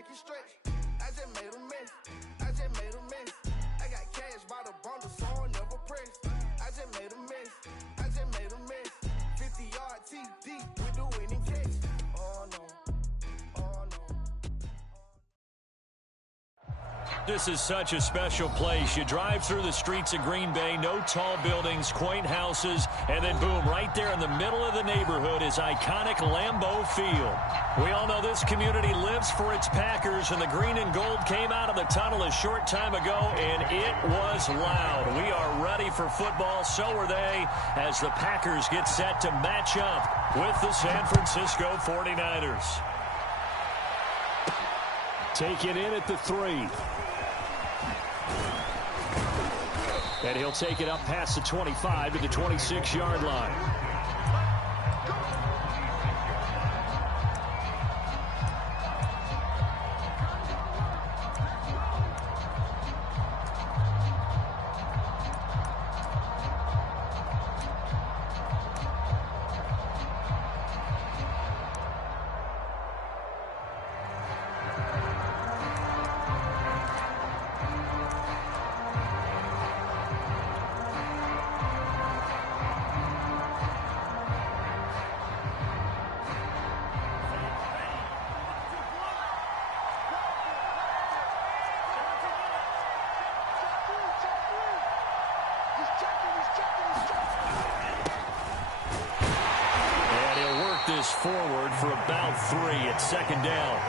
make it stretch. I just made a mess. I just made a mess. I got cash by the bundle, so I never press. I just made a mess. I just made a mess. 50-yard TD with the winning catch. Oh no. Oh no. This is such a special place. You drive through the streets of Green Bay, no tall buildings, quaint houses, and then boom, right there in the middle of the neighborhood is iconic Lambeau Field. We all know this community lives for its Packers, and the green and gold came out of the tunnel a short time ago, and it was loud. We are ready for football, so are they, as the Packers get set to match up with the San Francisco 49ers. Taken in at the 3. And he'll take it up past the 25 to the 26-yard line. Forward for about 3 at second down.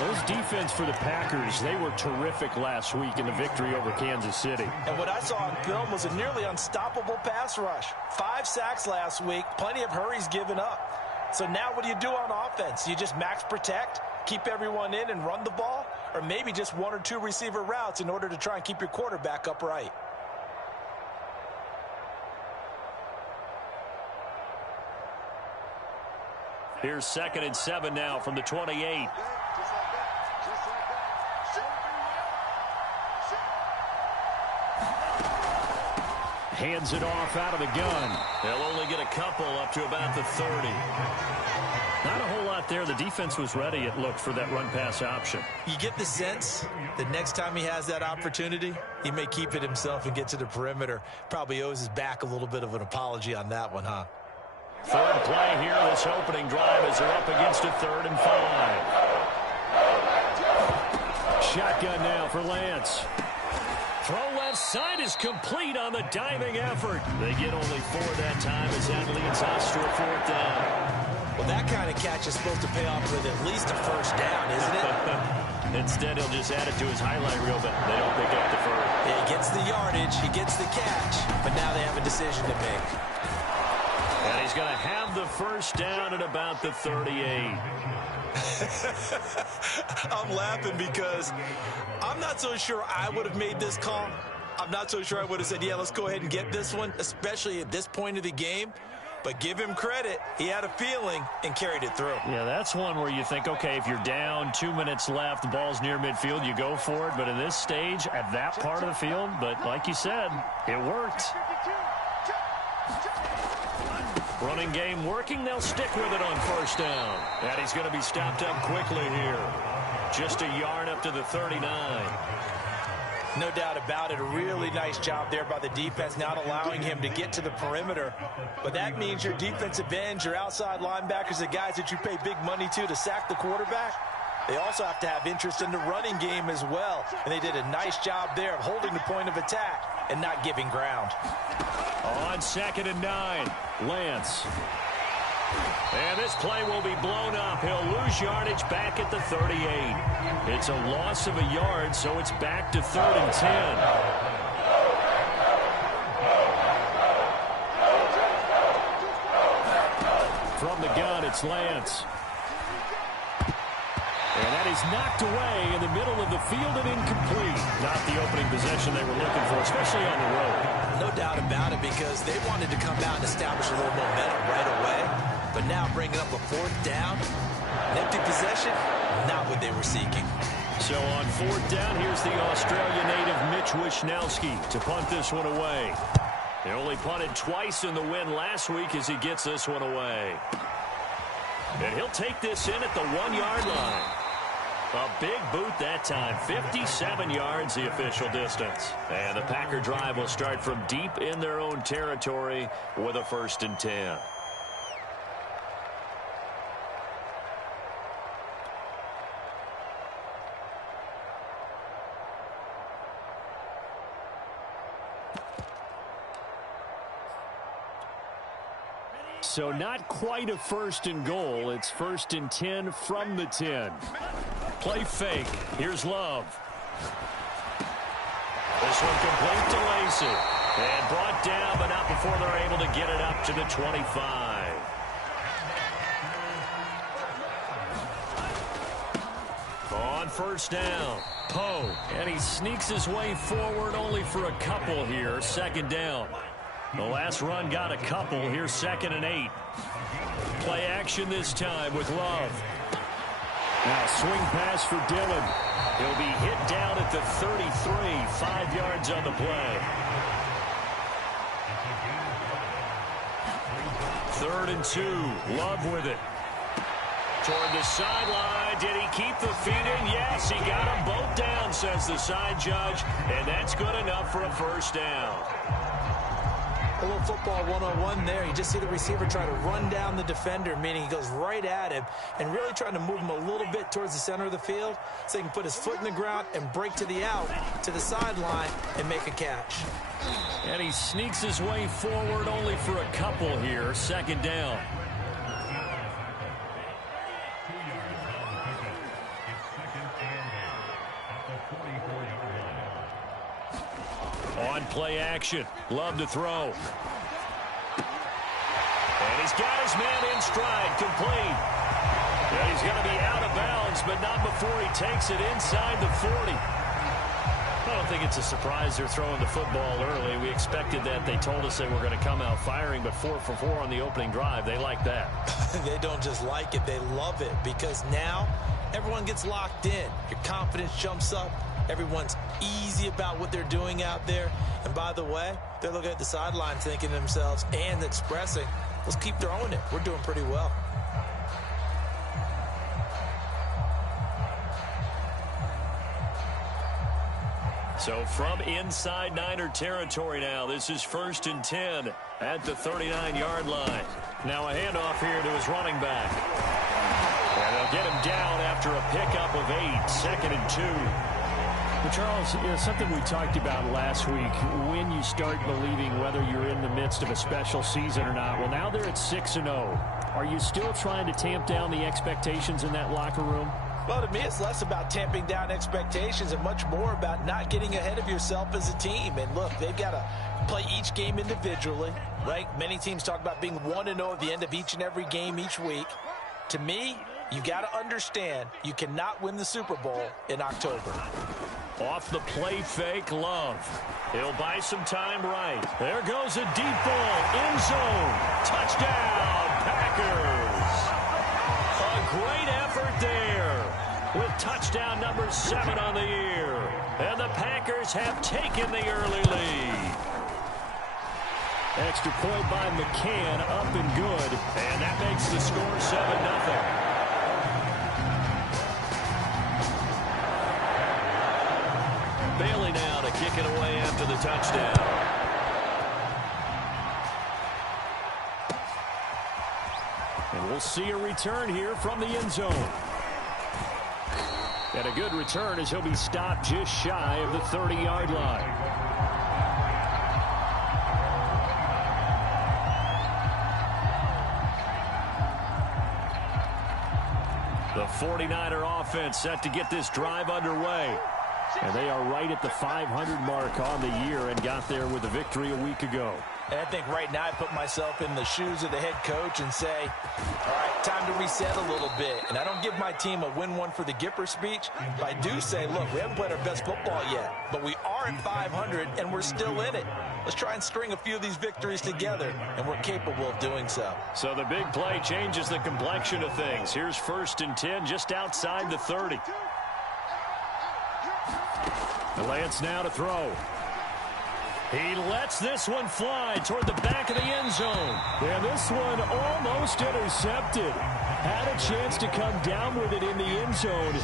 Those defense for the Packers, they were terrific last week in the victory over Kansas City. And what I saw on film was a nearly unstoppable pass rush. 5 sacks last week, plenty of hurries given up. So now what do you do on offense? You just max protect, keep everyone in and run the ball, or maybe just 1 or 2 receiver routes in order to try and keep your quarterback upright. Here's 2nd and 7 now from the 28. Hands it off out of the gun. They'll only get a couple up to about the 30. Not a whole lot there. The defense was ready, it looked, for that run-pass option. You get the sense that next time he has that opportunity, he may keep it himself and get to the perimeter. Probably owes his back a little bit of an apology on that one, huh? Third play here, this opening drive, as they're up against a 3rd and 5. Shotgun now for Lance. Throw left side is complete on the diving effort. They get only 4 that time as that leads us to a 4th down. Well, that kind of catch is supposed to pay off with at least a 1st down, isn't it? Instead, he'll just add it to his highlight reel, but they don't pick up the 1st. Yeah, he gets the yardage, he gets the catch, but now they have a decision to make. And he's going to have the 1st down at about the 38. I'm laughing because I'm not so sure I would have made this call. I'm not so sure I would have said, yeah, let's go ahead and get this one, especially at this point of the game. But give him credit. He had a feeling and carried it through. Yeah, that's one where you think, okay, if you're down, 2 minutes left, the ball's near midfield, you go for it. But in this stage, at that part of the field, but like you said, it worked. Running game working. They'll stick with it on 1st down. And he's going to be stopped up quickly here. Just a yard up to the 39. No doubt about it. A really nice job there by the defense, not allowing him to get to the perimeter. But that means your defensive ends, your outside linebackers, the guys that you pay big money to sack the quarterback, they also have to have interest in the running game as well. And they did a nice job there of holding the point of attack and not giving ground. On 2nd and 9, Lance. And this play will be blown up. He'll lose yardage back at the 38. It's a loss of a yard, so it's back to 3rd and 10. From the gun, it's Lance. And that is knocked away in the middle of the field and incomplete. Not the opening possession they were looking for, especially on the road. No doubt about it, because they wanted to come out and establish a little momentum right away. But now bringing up a 4th down, an empty possession, not what they were seeking. So on 4th down, here's the Australia native Mitch Wishnowski to punt this one away. They only punted twice in the win last week as he gets this one away. And he'll take this in at the 1-yard line. A big boot that time. 57 yards the official distance. And the Packer drive will start from deep in their own territory with a 1st and 10. So not quite a 1st and goal. It's 1st and 10 from the 10. Play fake. Here's Love. This one complete to Lacy. And brought down, but not before they're able to get it up to the 25. On 1st down, Poe. And he sneaks his way forward only for a couple here. 2nd down. The last run got a couple. Here's 2nd and 8. Play action this time with Love. Now swing pass for Dillon. He'll be hit down at the 33. 5 yards on the play. 3rd and 2. Love with it. Toward the sideline. Did he keep the feet in? Yes, he got them both down, says the side judge. And that's good enough for a 1st down. A little football 101 there. You just see the receiver try to run down the defender, meaning he goes right at him and really trying to move him a little bit towards the center of the field so he can put his foot in the ground and break to the out, to the sideline, and make a catch. And he sneaks his way forward only for a couple here. 2nd down. On play action. Love to throw. And he's got his man in stride. Complete. Yeah, he's going to be out of bounds, but not before he takes it inside the 40. I don't think it's a surprise they're throwing the football early. We expected that. They told us they were going to come out firing, but 4 for 4 on the opening drive. They like that. They don't just like it. They love it because now everyone gets locked in. Your confidence jumps up. Everyone's easy about what they're doing out there. And by the way, they're looking at the sideline thinking to themselves and expressing, let's keep throwing it. We're doing pretty well. So from inside Niner territory now, this is 1st and 10 at the 39-yard line. Now a handoff here to his running back. And they'll get him down after a pickup of 8, 2nd and 2. Well, Charles, something we talked about last week, when you start believing whether you're in the midst of a special season or not. Well, now they're at 6-0. Are you still trying to tamp down the expectations in that locker room? Well, to me, it's less about tamping down expectations and much more about not getting ahead of yourself as a team. And look, they've got to play each game individually, right? Many teams talk about being 1-0 at the end of each and every game each week. To me, you got to understand you cannot win the Super Bowl in October. Off the play fake, Love. He'll buy some time right. There goes a deep ball, end zone. Touchdown, Packers. A great effort there with touchdown number 7 on the year. And the Packers have taken the early lead. Extra point by McCann, up and good. And that makes the score 7-0. Bailey now to kick it away after the touchdown. And we'll see a return here from the end zone. And a good return as he'll be stopped just shy of the 30-yard line. The 49er offense set to get this drive underway. And they are right at the 500 mark on the year and got there with a victory a week ago. And I think right now I put myself in the shoes of the head coach and say, all right, time to reset a little bit. And I don't give my team a win one for the Gipper speech, but I do say, look, we haven't played our best football yet, but we are at 500 and we're still in it. Let's try and string a few of these victories together, and we're capable of doing so. So the big play changes the complexion of things. Here's 1st and 10 just outside the 30. Lance now to throw. He lets this one fly toward the back of the end zone. And this one almost intercepted. Had a chance to come down with it in the end zone.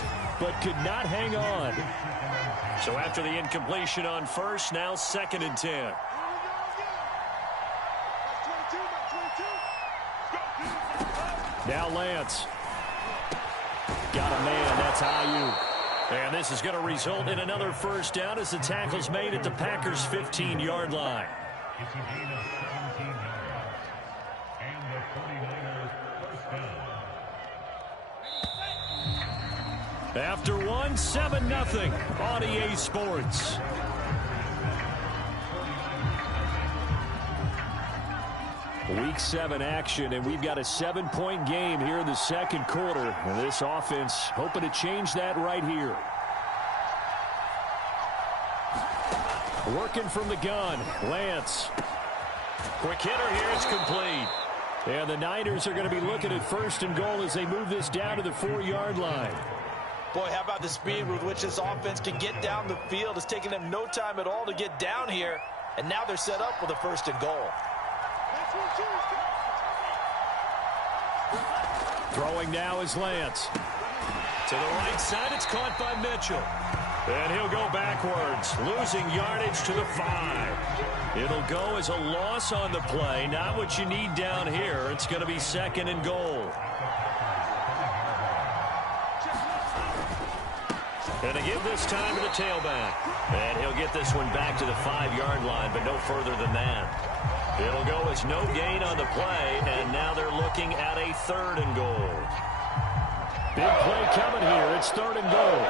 but could not hang on. So after the incompletion on first, now 2nd and 10. Now Lance. Got a man. That's Ayuk. And this is going to result in another first down as the tackle's made at the Packers' 15-yard line. It's a gain of 17 yards. And the 49ers first down. After one, 7-0 on EA Sports. Week 7 action, and we've got a 7-point game here in the second quarter. And this offense hoping to change that right here. Working from the gun, Lance. Quick hitter here, it's complete. And the Niners are going to be looking at 1st and goal as they move this down to the 4-yard line. Boy, how about the speed with which this offense can get down the field? It's taking them no time at all to get down here. And now they're set up with a 1st and goal. Throwing now is Lance. To the right side, it's caught by Mitchell. And he'll go backwards, losing yardage to the 5. It'll go as a loss on the play. Not what you need down here. It's going to be 2nd and goal. And to give this time to the tailback. And he'll get this one back to the 5-yard line, but no further than that. It'll go as no gain on the play, and now they're looking at a 3rd and goal. Big play coming here. It's 3rd and goal.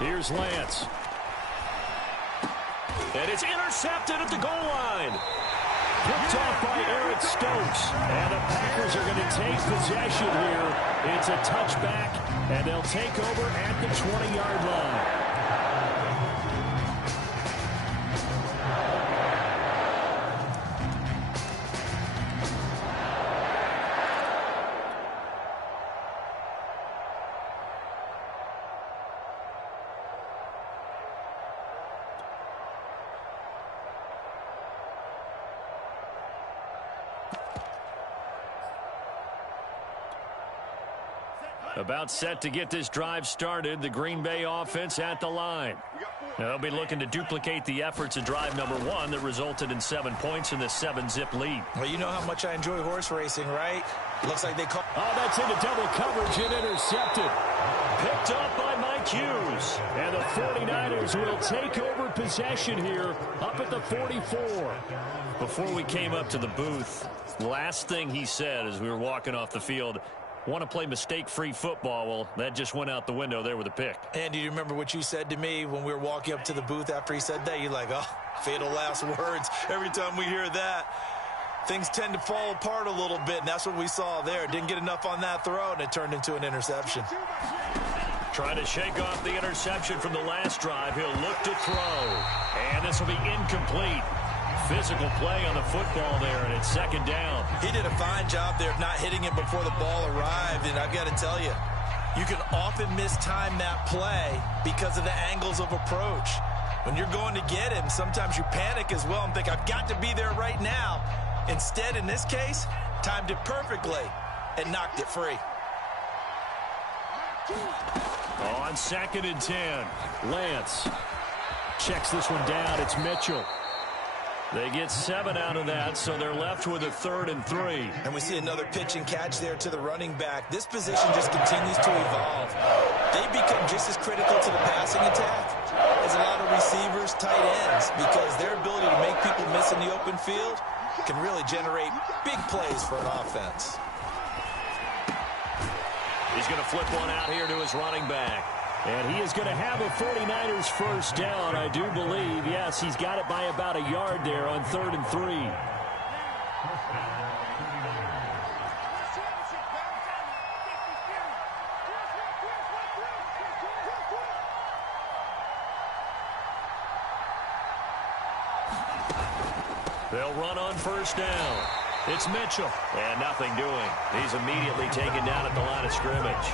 Here's Lance. And it's intercepted at the goal line. Picked off by Eric Stokes. And the Packers are going to take possession here. It's a touchback, and they'll take over at the 20-yard line. About set to get this drive started, the Green Bay offense at the line. They'll be looking to duplicate the efforts of drive number 1 that resulted in 7 points in the 7-zip lead. Well, you know how much I enjoy horse racing, right? Looks like they call... Oh, that's into double coverage and intercepted. Picked up by Mike Hughes. And the 49ers will take over possession here up at the 44. Before we came up to the booth, last thing he said as we were walking off the field, want to play mistake-free football. Well, that just went out the window there with a pick. And do you remember what you said to me when we were walking up to the booth after he said that? You're like, oh, fatal last words. Every time we hear that, things tend to fall apart a little bit, and that's what we saw there. Didn't get enough on that throw, and it turned into an interception. Trying to shake off the interception from the last drive. He'll look to throw. And this will be incomplete. Physical play on the football there, and it's 2nd down. He did a fine job there of not hitting it before the ball arrived, and I've got to tell you, you can often mistime that play because of the angles of approach. When you're going to get him, sometimes you panic as well and think, I've got to be there right now. Instead, in this case, timed it perfectly and knocked it free. On 2nd and 10. Lance checks this one down. It's Mitchell. They get 7 out of that, so they're left with a 3rd and 3. And we see another pitch and catch there to the running back. This position just continues to evolve. They become just as critical to the passing attack as a lot of receivers, tight ends, because their ability to make people miss in the open field can really generate big plays for an offense. He's going to flip one out here to his running back. And he is going to have a 49ers first down, I do believe. Yes, he's got it by about a yard there on 3rd and 3. They'll run on first down. It's Mitchell. And nothing doing. He's immediately taken down at the line of scrimmage.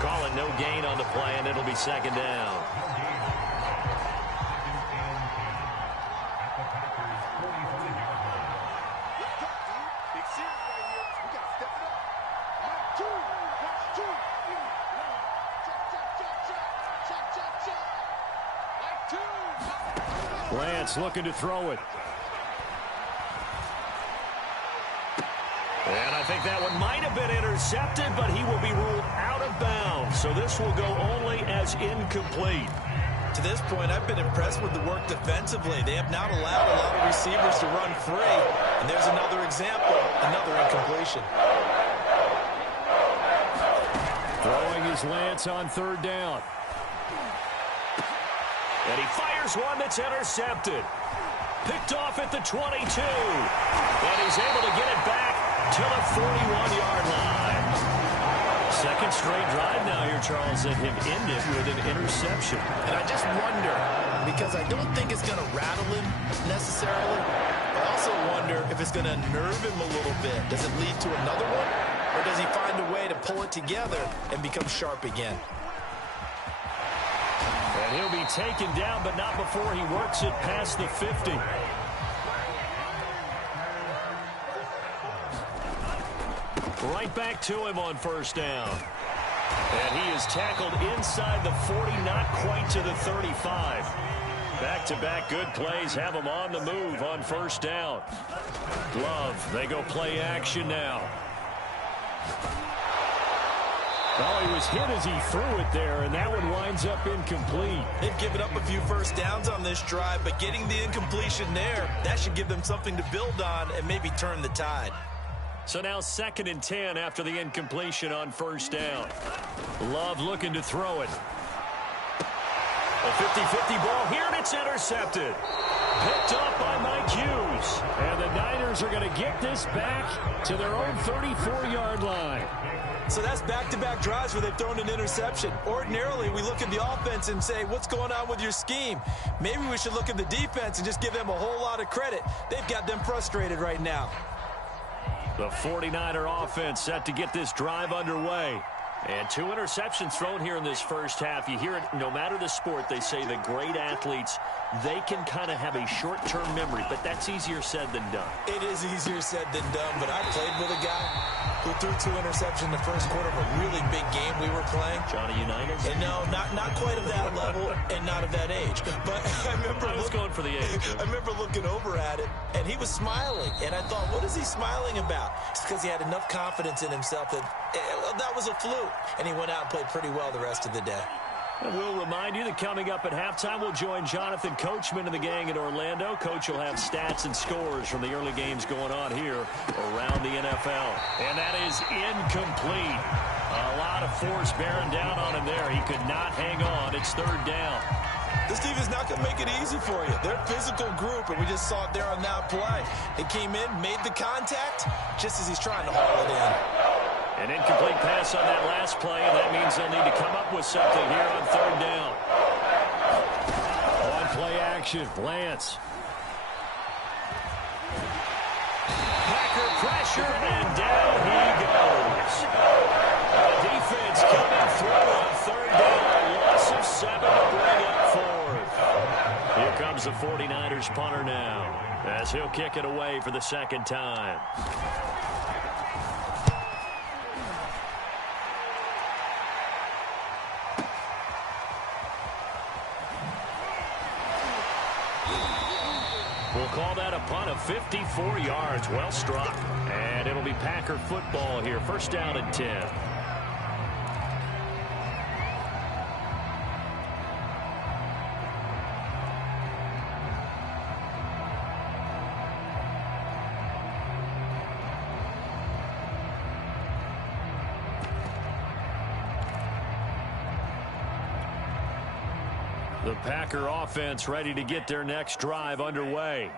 Calling no gain on the play, and it'll be 2nd down. 45-yard line. Big series right here. We got to step it up. One, two. Watch two. Check. Like two. Lance looking to throw it. And I think that one might have been intercepted, but he will be ruled out of bounds. So this will go only as incomplete. To this point, I've been impressed with the work defensively. They have not allowed a lot of receivers to run free. And there's another example, another incompletion. Throwing his Lance on third down. And he fires one that's intercepted. Picked off at the 22. And he's able to get it back to the 41-yard line. Second straight drive now here, Charles, that have ended with an interception. And I just wonder, because I don't think it's going to rattle him necessarily, but I also wonder if it's going to nerve him a little bit. Does it lead to another one? Or does he find a way to pull it together and become sharp again? And he'll be taken down, but not before he works it past the 50. Right back to him on first down. And he is tackled inside the 40, not quite to the 35. Back-to-back good plays have him on the move on first down. Love, they go play action now. Well, he was hit as he threw it there, and that one winds up incomplete. They've given up a few first downs on this drive, but getting the incompletion there, that should give them something to build on and maybe turn the tide. So now 2nd and 10 after the incompletion on first down. Love looking to throw it. A 50-50 ball here, and it's intercepted. Picked up by Mike Hughes. And the Niners are going to get this back to their own 34-yard line. So that's back-to-back drives where they've thrown an interception. Ordinarily, we look at the offense and say, what's going on with your scheme? Maybe we should look at the defense and just give them a whole lot of credit. They've got them frustrated right now. The 49er offense set to get this drive underway. And 2 interceptions thrown here in this first half. You hear it, no matter the sport, they say the great athletes, they can kind of have a short-term memory, but that's easier said than done. It is easier said than done, but I played with a guy who threw 2 interceptions in the first quarter of a really big game we were playing. Johnny Unitas? And no, not quite of that level and not of that age. But I remember going for the age. I remember looking over at it, and he was smiling. And I thought, what is he smiling about? It's because he had enough confidence in himself that that was a fluke. And he went out and played pretty well the rest of the day. And we'll remind you that coming up at halftime, we'll join Jonathan Coachman and the gang in Orlando. Coach will have stats and scores from the early games going on here around the NFL. And that is incomplete. A lot of force bearing down on him there. He could not hang on. It's 3rd down. This team is not going to make it easy for you. They're a physical group, and we just saw it there on that play. They came in, made the contact, just as he's trying to haul it in. An incomplete pass on that last play, and that means they'll need to come up with something here on 3rd down. On play action, Lance. Packer pressure, and down he goes. The defense coming through on 3rd down. A loss of 7 to bring up 4th. Here comes the 49ers punter now, as he'll kick it away for the 2nd time. We'll call that a punt of 54 yards. Well struck. And it'll be Packer football here. 1st down and 10. The Packer offense ready to get their next drive underway.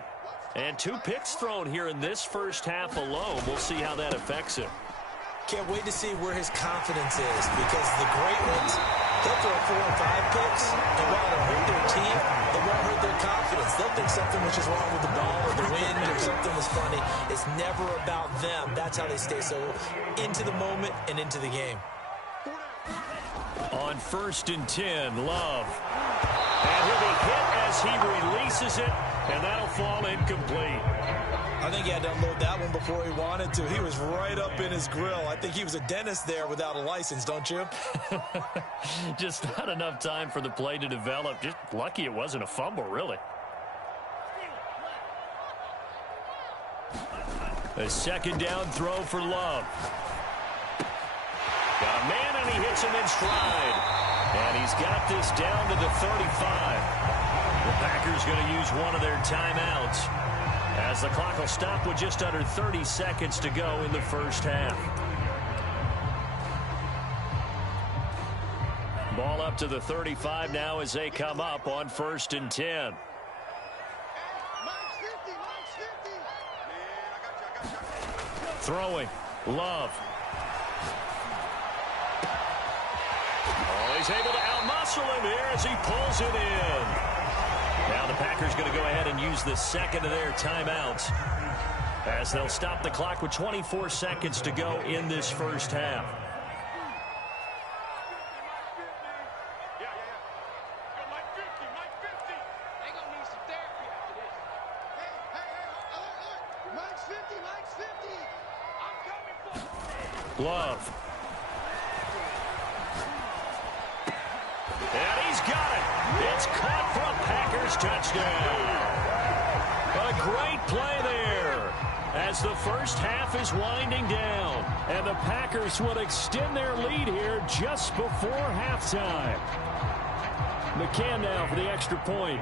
And 2 picks thrown here in this first half alone. We'll see how that affects him. Can't wait to see where his confidence is, because the great ones, they'll throw 4 and 5 picks, and while they'll hurt their team, it won't hurt their confidence. They'll think something was just wrong with the ball or the wind or something was funny. It's never about them. That's how they stay so into the moment and into the game. On 1st and 10, Love. And he'll be hit as he releases it And that'll fall incomplete. I think he had to unload that one before he wanted to. He was right up in his grill. I think he was a dentist there without a license, don't you? Just not enough time for the play to develop. Just lucky it wasn't a fumble, really. A second down throw for Love. Got a man, and he hits him in stride. And he's got this down to the 35. The Packers going to use one of their timeouts, as the clock will stop with just under 30 seconds to go in the first half. Ball up to the 35 now as they come up on 1st and 10. Throwing. Love. Oh, he's able to outmuscle him here as he pulls it in. Now the Packers going to go ahead and use the second of their timeouts, as they'll stop the clock with 24 seconds to go in this first half. Love. And he's got it. It's caught for a Packers touchdown. A great play there as the first half is winding down. And the Packers will extend their lead here just before halftime. McCann now for the extra point.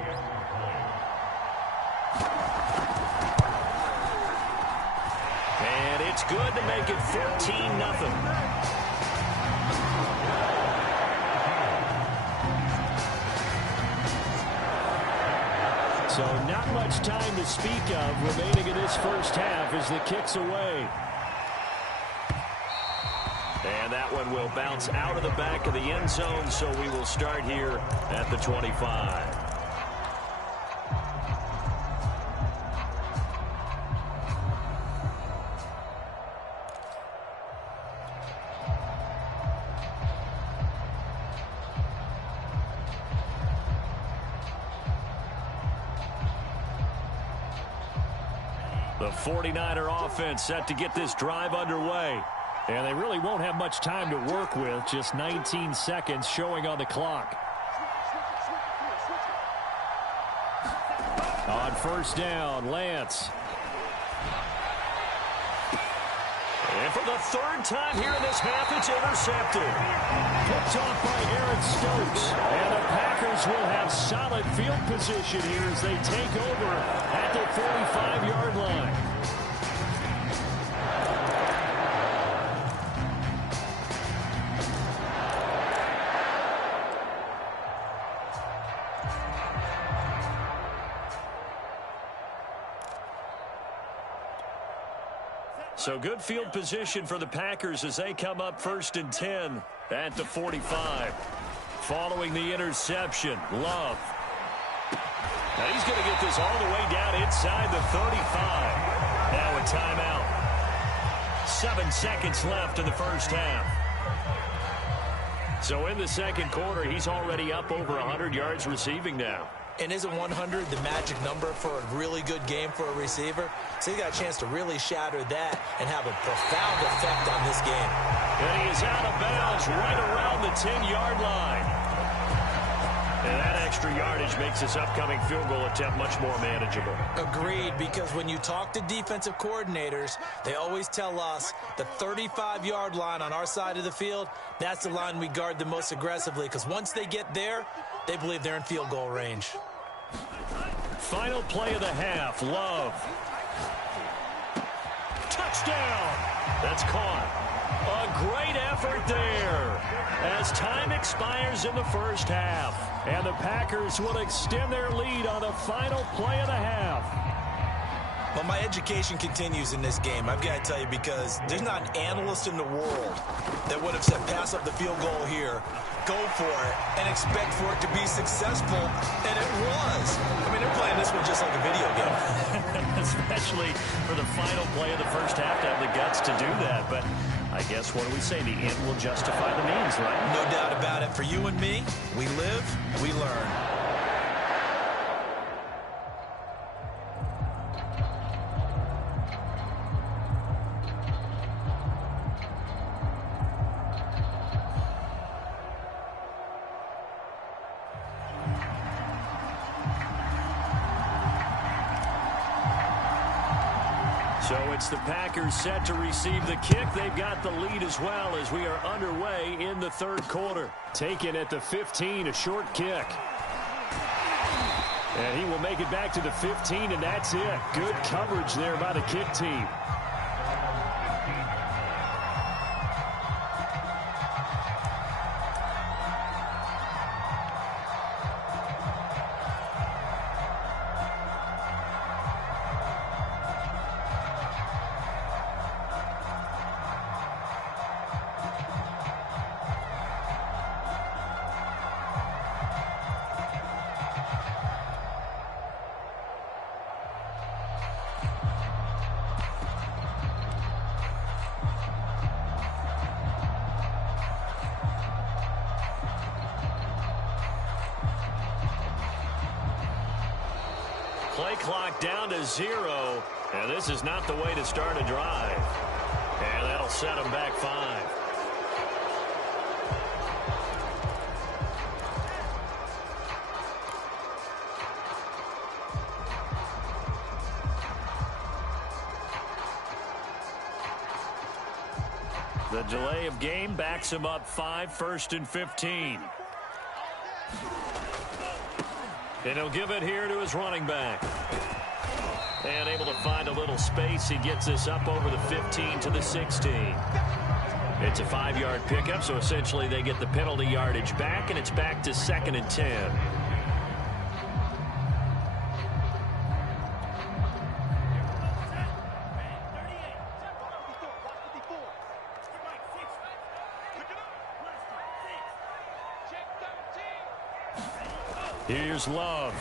And it's good to make it 14-0. So not much time to speak of remaining in this first half as the kick's away. And that one will bounce out of the back of the end zone, so we will start here at the 25. The 49er offense set to get this drive underway. And they really won't have much time to work with. Just 19 seconds showing on the clock. On first down, Lance. And for the third time here in this half, it's intercepted. Picked off by Aaron Stokes. And the Packers will have solid field position here as they take over at the 45-yard line. So good field position for the Packers as they come up 1st and 10 at the 45. Following the interception, Love. Now he's going to get this all the way down inside the 35. Now a timeout. 7 seconds left in the first half. So in the second quarter, he's already up over 100 yards receiving now. And isn't 100 the magic number for a really good game for a receiver? So he got a chance to really shatter that and have a profound effect on this game. And he is out of bounds right around the 10-yard line. And that extra yardage makes this upcoming field goal attempt much more manageable. Agreed, because when you talk to defensive coordinators, they always tell us the 35-yard line on our side of the field, that's the line we guard the most aggressively, because once they get there, they believe they're in field goal range. Final play of the half, Love. Touchdown! That's caught. A great effort there as time expires in the first half. And the Packers will extend their lead on the final play of the half. Well, my education continues in this game, I've got to tell you, because there's not an analyst in the world that would have said pass up the field goal here, go for it, and expect for it to be successful, and it was. I mean, they're playing this one just like a video game. Especially for the final play of the first half to have the guts to do that. But I guess, what do we say? The end will justify the means, right? No doubt about it. For you and me, we live, we learn. So it's the Packers set to receive the kick. They've got the lead as well as we are underway in the third quarter. Taken at the 15, a short kick. And he will make it back to the 15, and that's it. Good coverage there by the kick team. Play clock down to 0, and this is not the way to start a drive. And that'll set them back 5. The delay of game backs him up 5, 1st and 15. And he'll give it here to his running back. And able to find a little space. He gets this up over the 15 to the 16. It's a 5-yard pickup, so essentially they get the penalty yardage back, and it's back to 2nd and 10. Here's Love.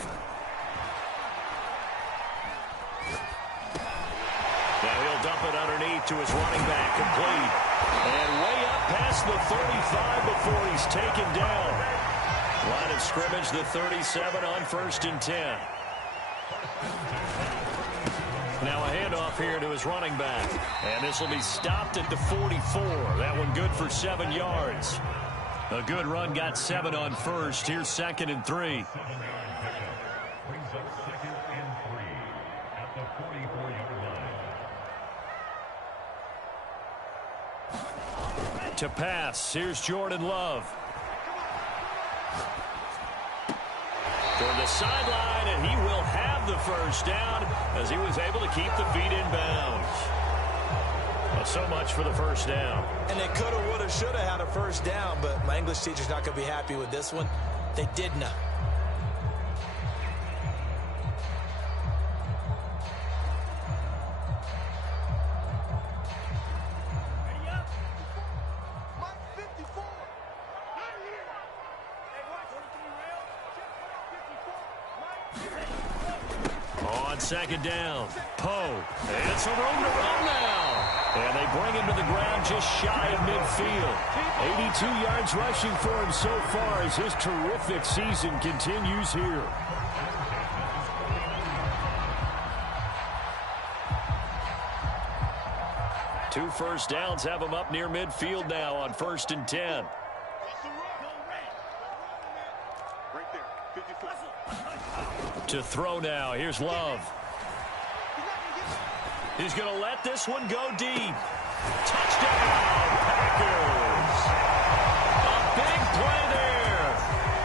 Now he'll dump it underneath to his running back, complete. And way up past the 35 before he's taken down. Line of scrimmage, the 37 on 1st and 10. Now a handoff here to his running back. And this will be stopped at the 44. That one good for 7 yards. A good run, got 7 on 1st. Here's 2nd and 3. 7-yard pickup brings up 2nd and 3 at the 44-yard line. To pass, here's Jordan Love. Toward the sideline, and he will have the first down as he was able to keep the feet in bounds. Well, so much for the first down. And they could have, would have, should have had a first down, but my English teacher's not going to be happy with this one. They did not. On 2nd down, Poe. It's a room to run now. And they bring him to the ground just shy of midfield. 82 yards rushing for him so far as his terrific season continues here. Two first downs have him up near midfield now on 1st and 10. To throw now. Here's Love. He's going to let this one go deep. Touchdown, Packers. A big play there.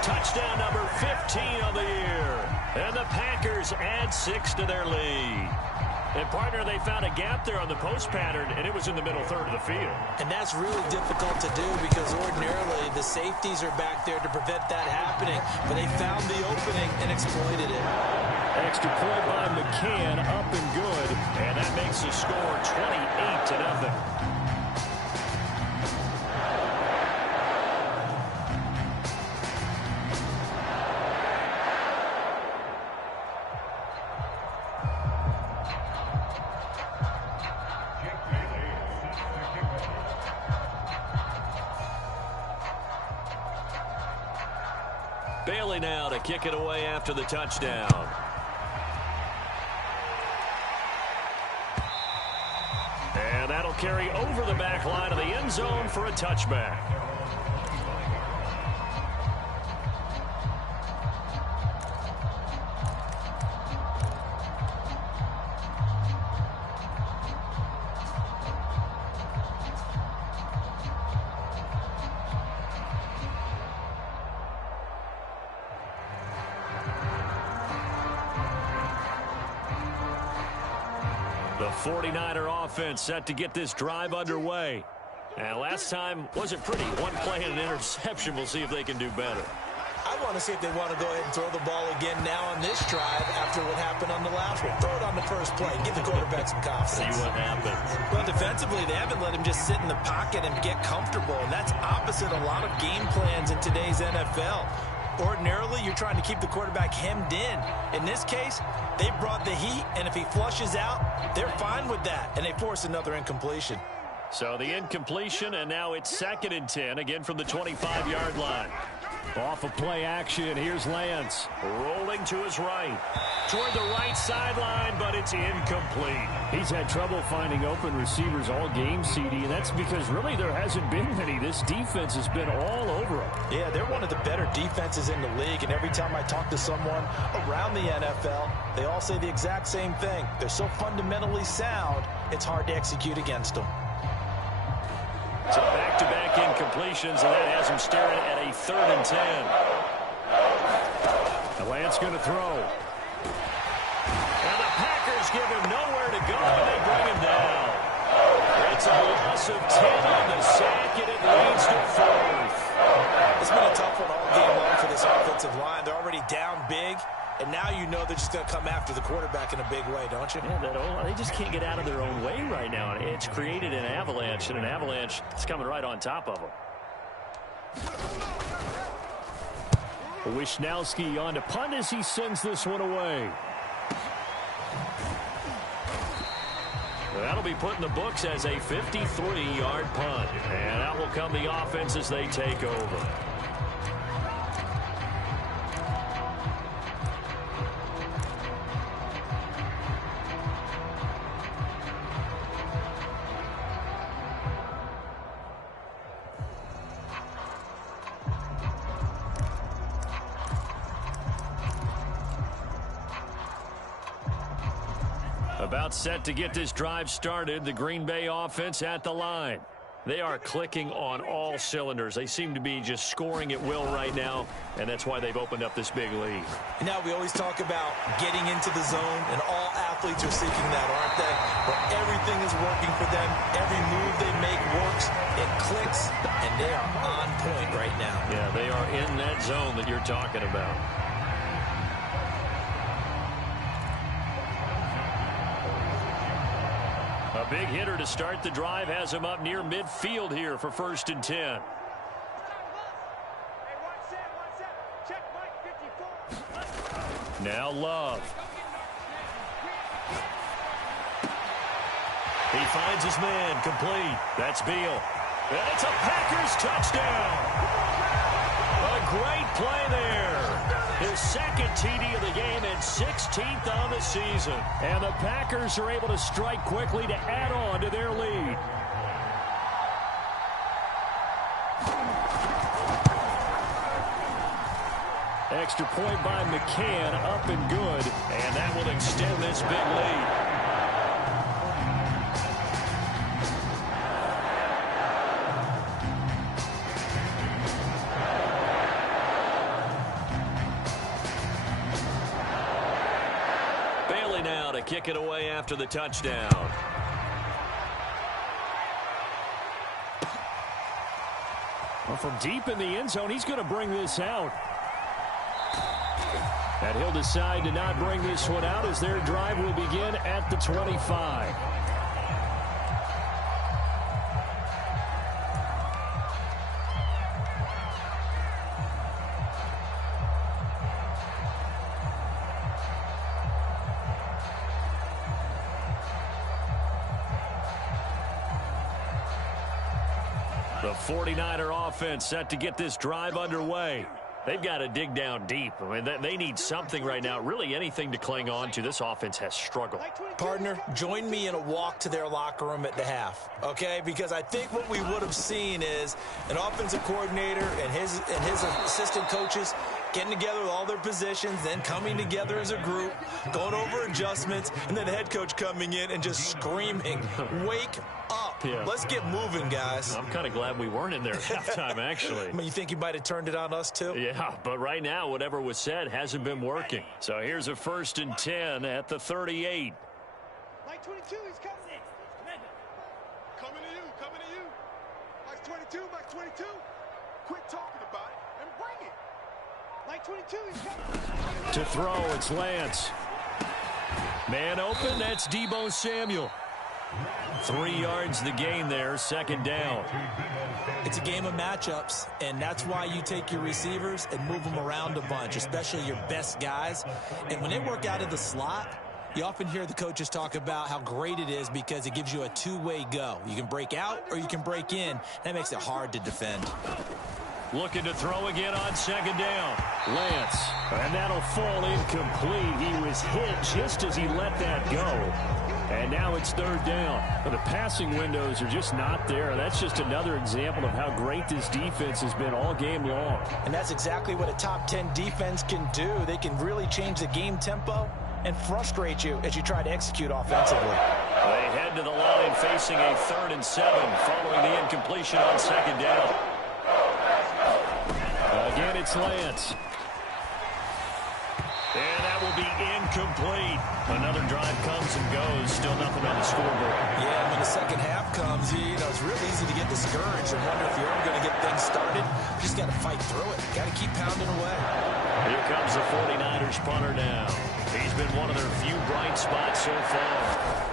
Touchdown number 15 on the year. And the Packers add 6 to their lead. And, partner, they found a gap there on the post pattern, and it was in the middle third of the field. And that's really difficult to do because ordinarily the safeties are back there to prevent that happening. But they found the opening and exploited it. Extra point by McCann, up and good. And that makes the score 28-0. Bailey now to kick it away after the touchdown. And that'll carry over the back line of the end zone for a touchback. The 49er offense set to get this drive underway. And last time wasn't pretty. One play and an interception. We'll see if they can do better. I want to see if they want to go ahead and throw the ball again now on this drive after what happened on the last one. Throw it on the first play. Give the quarterback some confidence. See what happens. Well, defensively, they haven't let him just sit in the pocket and get comfortable. And that's opposite a lot of game plans in today's NFL. Ordinarily, you're trying to keep the quarterback hemmed in. In this case, they brought the heat, and if he flushes out, they're fine with that, and they force another incompletion. So the incompletion, and now it's 2nd and 10, again from the 25-yard line. Off of play action, here's Lance. Rolling to his right. Toward the right sideline, but it's incomplete. He's had trouble finding open receivers all game, CD, and that's because really there hasn't been many. This defense has been all over them. Yeah, they're one of the better defenses in the league, and every time I talk to someone around the NFL, they all say the exact same thing. They're so fundamentally sound, it's hard to execute against them. So back-to-back incompletions, and that has him staring at a 3rd and 10. And Lance going to throw. And the Packers give him nowhere to go, and they bring him down. It's a loss of 10 on the sack, and it leads to 4th. It's been a tough one all game long for this offensive line. They're already down big, and now you know they're just going to come after the quarterback in a big way, don't you? Yeah, they just can't get out of their own way right now. It's created an avalanche, and an avalanche is coming right on top of them. Wisnowski on to punt as he sends this one away. That'll be put in the books as a 53-yard punt. And out will come the offense as they take over. About set to get this drive started. The Green Bay offense at the line. They are clicking on all cylinders. They seem to be just scoring at will right now, and that's why they've opened up this big lead. Now, we always talk about getting into the zone, and all athletes are seeking that, aren't they? But everything is working for them. Every move they make works. It clicks, and they are on point right now. Yeah, they are in that zone that you're talking about. A big hitter to start the drive has him up near midfield here for 1st and 10. Now Love. He finds his man, complete. That's Beal. And it's a Packers touchdown. A great play there. His 2nd TD of the game and 16th on the season. And the Packers are able to strike quickly to add on to their lead. Extra point by McCann, up and good. And that will extend this big lead. Kick it away after the touchdown. Well, from deep in the end zone, he's going to bring this out. And he'll decide to not bring this one out as their drive will begin at the 25. The 49er offense set to get this drive underway. They've got to dig down deep. I mean, they need something right now, really anything to cling on to. This offense has struggled. Partner, join me in a walk to their locker room at the half, okay? Because I think what we would have seen is an offensive coordinator and his assistant coaches getting together with all their positions, then coming together as a group, going over adjustments, and then the head coach coming in and just screaming, wake up. Yeah. Let's get moving, guys. I'm kind of glad we weren't in there at halftime, actually. I mean, you think he might have turned it on us, too? Yeah, but right now, whatever was said hasn't been working. So here's a 1st and 10 at the 38. Mike 22, he's coming. Coming to you. Mike 22, Mike 22. Quit talking about it and bring it. Mike 22, he's coming. To throw, it's Lance. Man open, that's Deebo Samuel. 3 yards the gain there, second down. It's a game of matchups, and that's why you take your receivers and move them around a bunch, especially your best guys. And when they work out of the slot, you often hear the coaches talk about how great it is because it gives you a two-way go. You can break out or you can break in. That makes it hard to defend. Looking to throw again on second down. Lance. And that'll fall incomplete. He was hit just as he let that go. And now it's third down. But the passing windows are just not there. That's just another example of how great this defense has been all game long. And that's exactly what a top 10 defense can do. They can really change the game tempo and frustrate you as you try to execute offensively. They head to the line facing a 3rd and 7 following the incompletion on second down. Again, it's Lance. And that will be incomplete. Another drive comes and goes. Still nothing on the scoreboard. Yeah, and when the second half comes, it's real easy to get discouraged and wonder if you're ever going to get things started. You just got to fight through it. Got to keep pounding away. Here comes the 49ers punter now. He's been one of their few bright spots so far.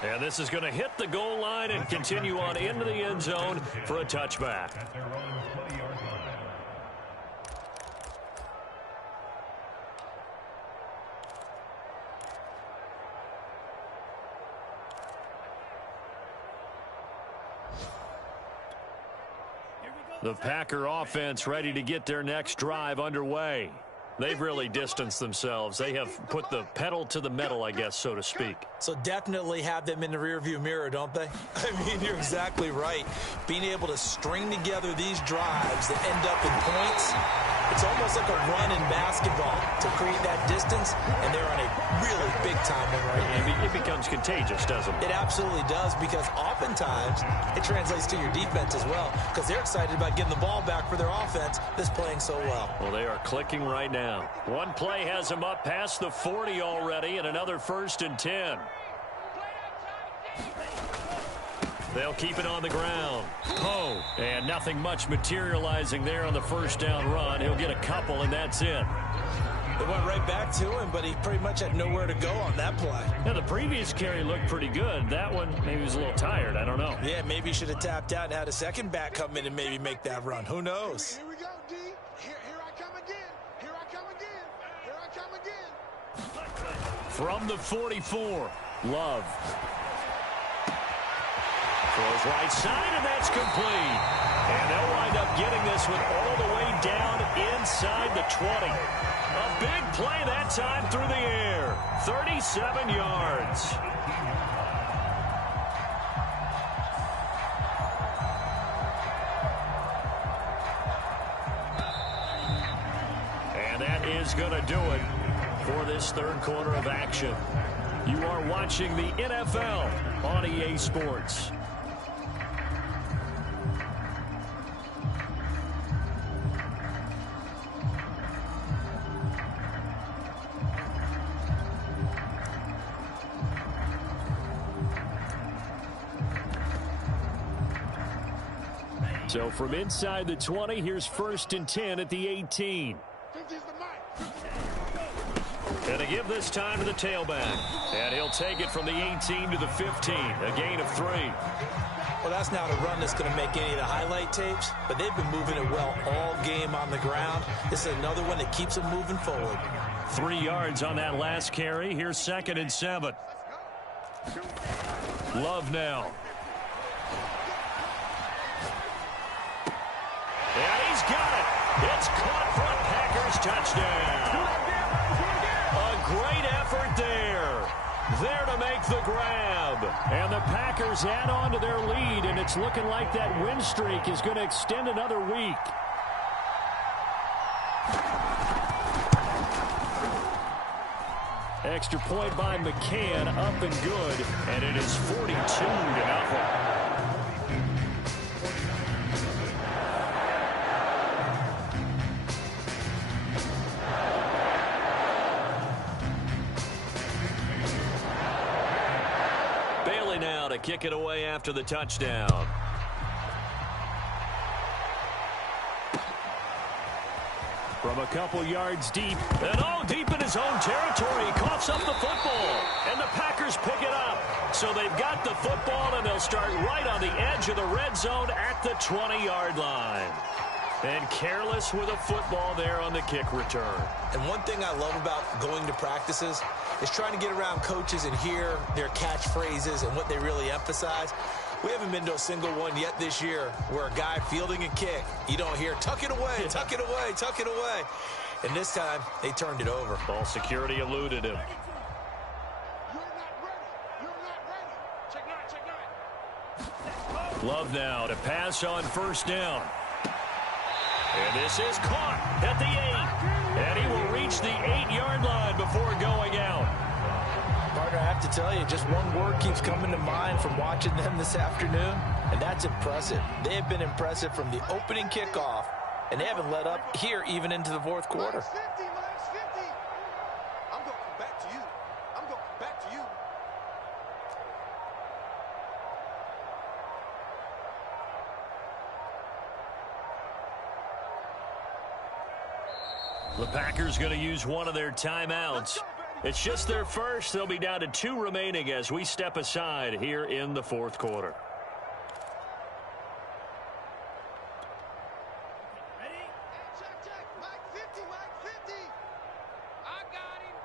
And this is going to hit the goal line and continue on into the end zone for a touchback. At their own 20-yard line. The Packer offense ready to get their next drive underway. They've really distanced themselves. They have put the pedal to the metal, I guess, so to speak. So definitely have them in the rearview mirror, don't they? I mean, you're exactly right. Being able to string together these drives that end up in points, it's almost like a run in basketball to create that distance, and they're on a really big-time one right now. It becomes contagious, doesn't it? It absolutely does, because oftentimes it translates to your defense as well, because they're excited about getting the ball back for their offense that's playing so well. Well, they are clicking right now. One play has them up past the 40 already, and another 1st and 10. They'll keep it on the ground. Oh, and nothing much materializing there on the first down run. He'll get a couple, and that's it. They went right back to him, but he pretty much had nowhere to go on that play. Yeah, the previous carry looked pretty good. That one, maybe he was a little tired. I don't know. Yeah, maybe he should have tapped out and had a second back come in and maybe make that run. Who knows? Here we go, D. Here I come again. Here I come again. Here I come again. From the 44, Love. Throws right side, and that's complete. And they'll wind up getting this one all the way down inside the 20. A big play that time through the air. 37 yards. And that is going to do it for this third quarter of action. You are watching the NFL on EA Sports. So from inside the 20, here's 1st and 10 at the 18. And a give this time to the tailback. And he'll take it from the 18 to the 15, a gain of 3. Well, that's not a run that's going to make any of the highlight tapes, but they've been moving it well all game on the ground. This is another one that keeps them moving forward. 3 yards on that last carry. Here's 2nd and 7. Love now. And he's got it. It's caught for a Packers touchdown. A great effort there. There to make the grab. And the Packers add on to their lead, and it's looking like that win streak is going to extend another week. Extra point by McCann, up and good, and it is 42-0. to kick it away after the touchdown. From a couple yards deep, and deep in his own territory, he coughs up the football, and the Packers pick it up. So they've got the football, and they'll start right on the edge of the red zone at the 20-yard line. And careless with a football there on the kick return. And one thing I love about going to practices is trying to get around coaches and hear their catchphrases and what they really emphasize. We haven't been to a single one yet this year where a guy fielding a kick, you don't hear, tuck it away, tuck it away, tuck it away. And this time, they turned it over. Ball security eluded him. You're not ready. You're not ready. Check nine, check nine. Love now to pass on first down. And this is caught at the 8. And he will reach the 8-yard line before going out. Partner, I have to tell you, just one word keeps coming to mind from watching them this afternoon, and that's impressive. They have been impressive from the opening kickoff, and they haven't let up here even into the fourth quarter. Mike's 50, Mike's 50. I'm going to come back to you. I'm going to come back to you. The Packers going to use one of their timeouts. It's just their first. They'll be down to 2 remaining as we step aside here in the fourth quarter. Ready? Check, check. Mike 50, Mike 50. I got him.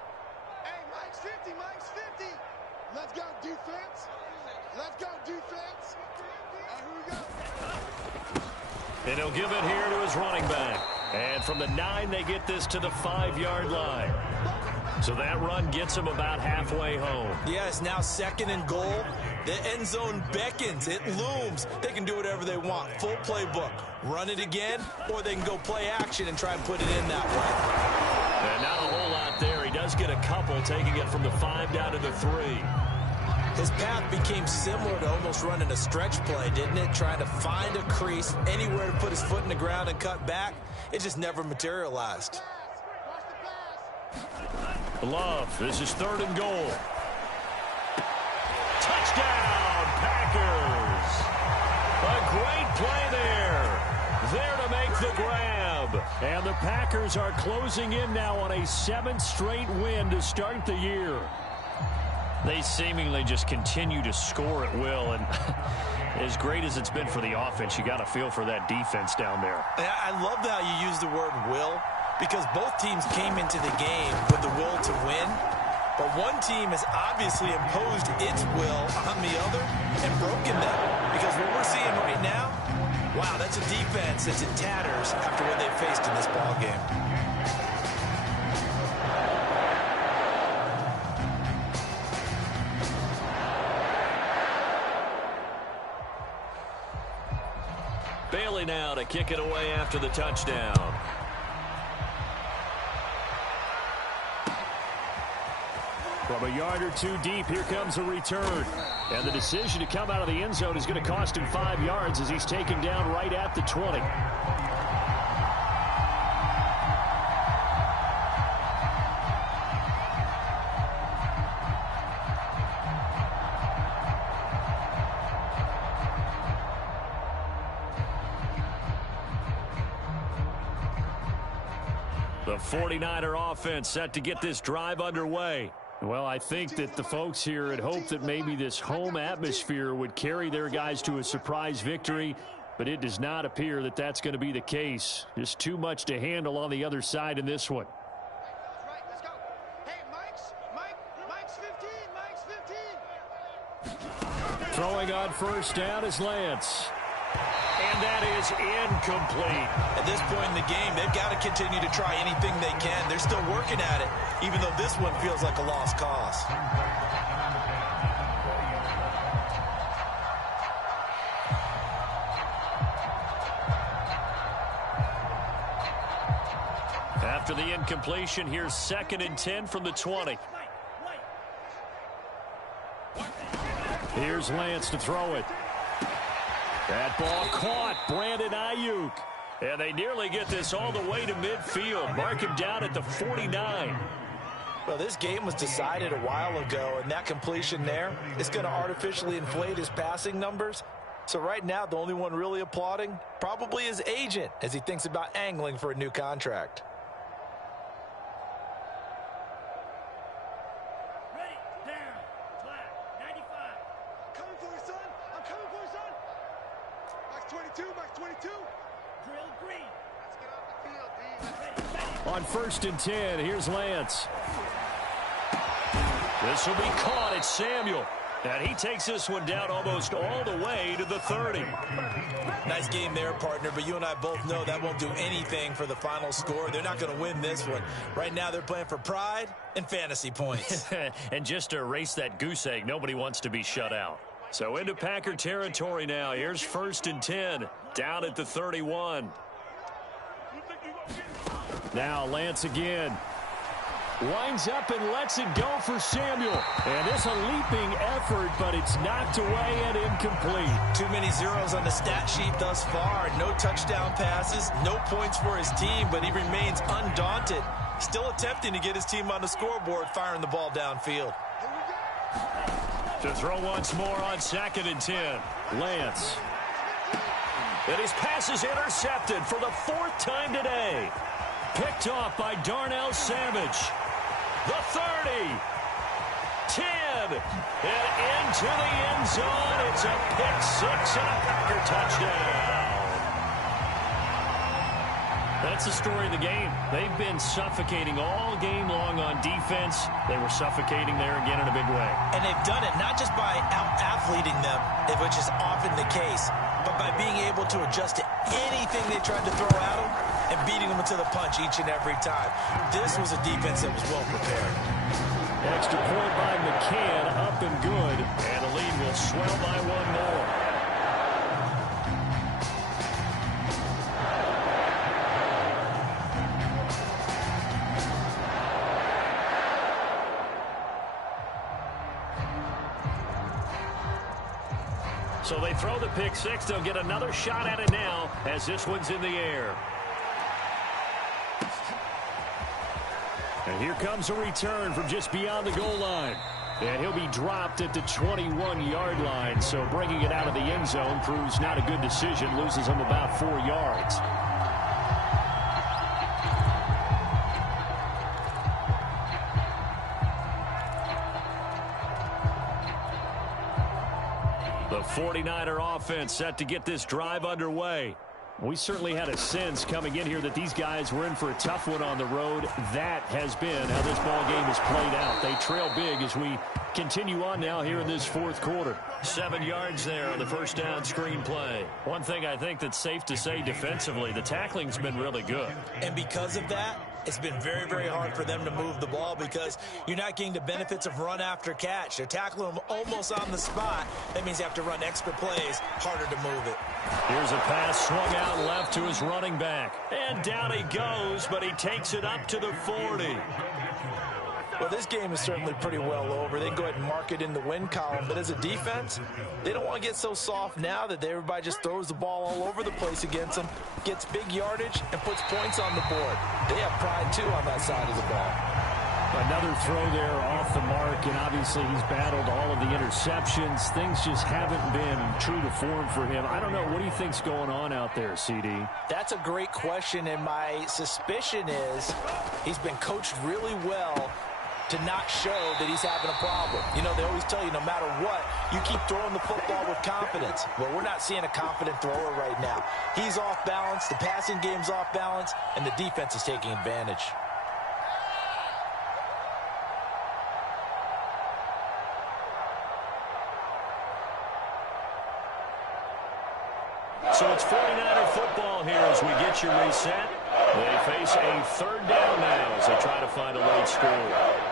Hey, Mike's 50, Mike's 50. Let's go, defense. Let's go, defense. Here we go. And he'll give it here to his running back. And from the 9, they get this to the 5-yard line. So that run gets them about halfway home. Yeah, it's now 2nd and goal. The end zone beckons. It looms. They can do whatever they want. Full playbook. Run it again, or they can go play action and try and put it in that way. And not a whole lot there. He does get a couple, taking it from the 5 down to the 3. His path became similar to almost running a stretch play, didn't it? Trying to find a crease, anywhere to put his foot in the ground and cut back. It just never materialized. Love, this is 3rd and goal. Touchdown, Packers. A great play there. There to make the grab. And the Packers are closing in now on a 7th straight win to start the year. They seemingly just continue to score at will, and as great as it's been for the offense, you got to feel for that defense down there. I love how you use the word will, because both teams came into the game with the will to win, but one team has obviously imposed its will on the other and broken them, because what we're seeing right now, wow, that's a defense that's in tatters after what they've faced in this ball game. Bailey now to kick it away after the touchdown. From a yard or 2 deep, here comes a return. And the decision to come out of the end zone is going to cost him 5 yards as he's taken down right at the 20. The 49er offense set to get this drive underway. Well, I think that the folks here had hoped that maybe this home atmosphere would carry their guys to a surprise victory, but it does not appear that that's going to be the case. Just too much to handle on the other side in this one. Right, let's go. Hey, Mike's 15, Mike's 15. Throwing on first down is Lance. And that is incomplete. At this point in the game, they've got to continue to try anything they can. They're still working at it, even though this one feels like a lost cause. After the incompletion, here's 2nd and 10 from the 20. Here's Lance to throw it. That ball caught. Brandon Ayuk. And they nearly get this all the way to midfield. Mark him down at the 49. Well, this game was decided a while ago, and that completion there is going to artificially inflate his passing numbers. So right now, the only one really applauding probably his agent as he thinks about angling for a new contract. Ready, down, flat, 95. I'm coming for you, son. I'm coming for you, son. Max 22, Max 22. Drill green. Let's get off the field, D. On 1st and 10, here's Lance. This will be caught. It's Samuel. And he takes this one down almost all the way to the 30. Nice game there, partner, but you and I both know that won't do anything for the final score. They're not going to win this one. Right now, they're playing for pride and fantasy points. And just to erase that goose egg, nobody wants to be shut out. So into Packer territory now. Here's 1st and 10, down at the 31. Now Lance again. Winds up and lets it go for Samuel. And this a leaping effort, but it's knocked away and incomplete. Too many zeros on the stat sheet thus far. No touchdown passes, no points for his team, but he remains undaunted. Still attempting to get his team on the scoreboard, firing the ball downfield. To throw once more on 2nd and 10. Lance. And his pass is intercepted for the 4th time today. Picked off by Darnell Savage. The 30. 10. And into the end zone. It's a pick six and a Packer touchdown. That's the story of the game. They've been suffocating all game long on defense. They were suffocating there again in a big way. And they've done it not just by out-athleting them, which is often the case, but by being able to adjust to anything they tried to throw at them and beating them to the punch each and every time. This was a defense that was well prepared. Extra point by McCann, up and good. And the lead will swell by one more. So they throw the pick six. They'll get another shot at it now as this one's in the air. And here comes a return from just beyond the goal line. And he'll be dropped at the 21-yard line. So bringing it out of the end zone proves not a good decision. Loses him about 4 yards. The 49er offense set to get this drive underway. We certainly had a sense coming in here that these guys were in for a tough one on the road. That has been how this ball game has played out. They trail big as we continue on now here in this 4th quarter. 7 yards there on the first down screen play. One thing I think that's safe to say defensively, the tackling's been really good. And because of that, it's been very, very hard for them to move the ball because you're not getting the benefits of run after catch. They're tackling them almost on the spot. That means you have to run extra plays, harder to move it. Here's a pass swung out left to his running back. And down he goes, but he takes it up to the 40. Well, this game is certainly pretty well over. They can go ahead and mark it in the win column. But as a defense, they don't want to get so soft now that everybody just throws the ball all over the place against them, gets big yardage, and puts points on the board. They have pride, too, on that side of the ball. Another throw there off the mark, and obviously he's battled all of the interceptions. Things just haven't been true to form for him. I don't know. What do you think's going on out there, CD? That's a great question, and my suspicion is he's been coached really well to not show that he's having a problem. You know, they always tell you no matter what, you keep throwing the football with confidence. Well, we're not seeing a confident thrower right now. He's off balance, the passing game's off balance, and the defense is taking advantage. So it's 49er football here as we get you reset. They face a 3rd down now as they try to find a late score.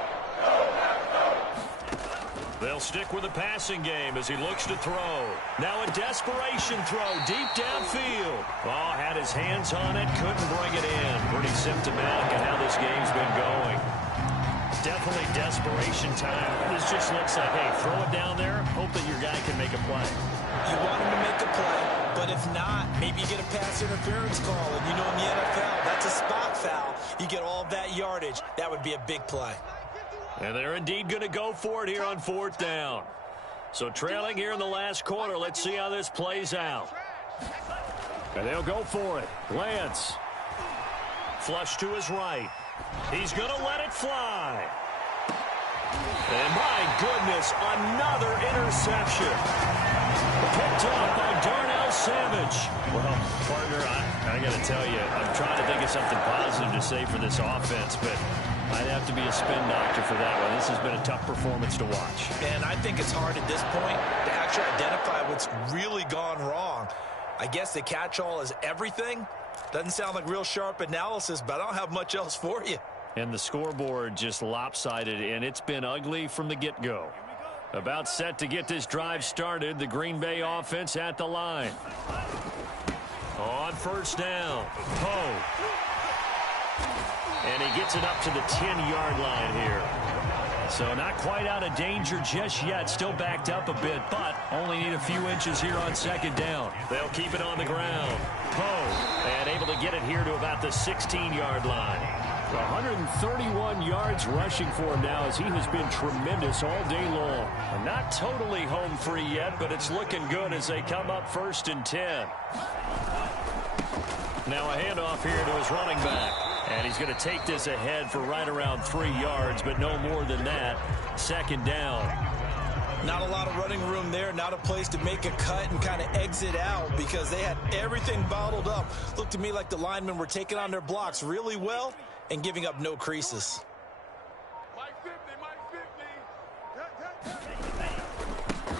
They'll stick with the passing game as he looks to throw. Now a desperation throw deep downfield. Oh, had his hands on it, couldn't bring it in. Pretty symptomatic of how this game's been going. Definitely desperation time. This just looks like, hey, throw it down there, hope that your guy can make a play. You want him to make a play, but if not, maybe you get a pass interference call. And you know in the NFL, that's a spot foul. You get all that yardage. That would be a big play. And they're indeed going to go for it here on 4th down. So trailing here in the last quarter. Let's see how this plays out. And they'll go for it. Lance. Flush to his right. He's going to let it fly. And my goodness, another interception. Picked up by Darnell Savage. Well, partner, I got to tell you, I'm trying to think of something positive to say for this offense, but I'd have to be a spin doctor for that one. This has been a tough performance to watch. And I think it's hard at this point to actually identify what's really gone wrong. I guess the catch-all is everything. Doesn't sound like real sharp analysis, but I don't have much else for you. And the scoreboard just lopsided, and it's been ugly from the get-go. About set to get this drive started, the Green Bay offense at the line. On 1st down, Poe. And he gets it up to the 10-yard line here. So not quite out of danger just yet. Still backed up a bit, but only need a few inches here on 2nd down. They'll keep it on the ground. Poe, and able to get it here to about the 16-yard line. 131 yards rushing for him now as he has been tremendous all day long. Not totally home free yet, but it's looking good as they come up 1st and 10. Now a handoff here to his running back. And he's going to take this ahead for right around 3 yards, but no more than that. 2nd down. Not a lot of running room there, not a place to make a cut and kind of exit out because they had everything bottled up. Looked to me like the linemen were taking on their blocks really well and giving up no creases. Mike 50.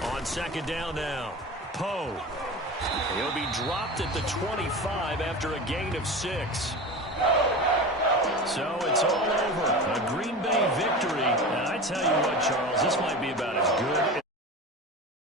On 2nd down now, Poe. He'll be dropped at the 25 after a gain of 6. So it's all over. A Green Bay victory. And I tell you what, Charles, this might be about as good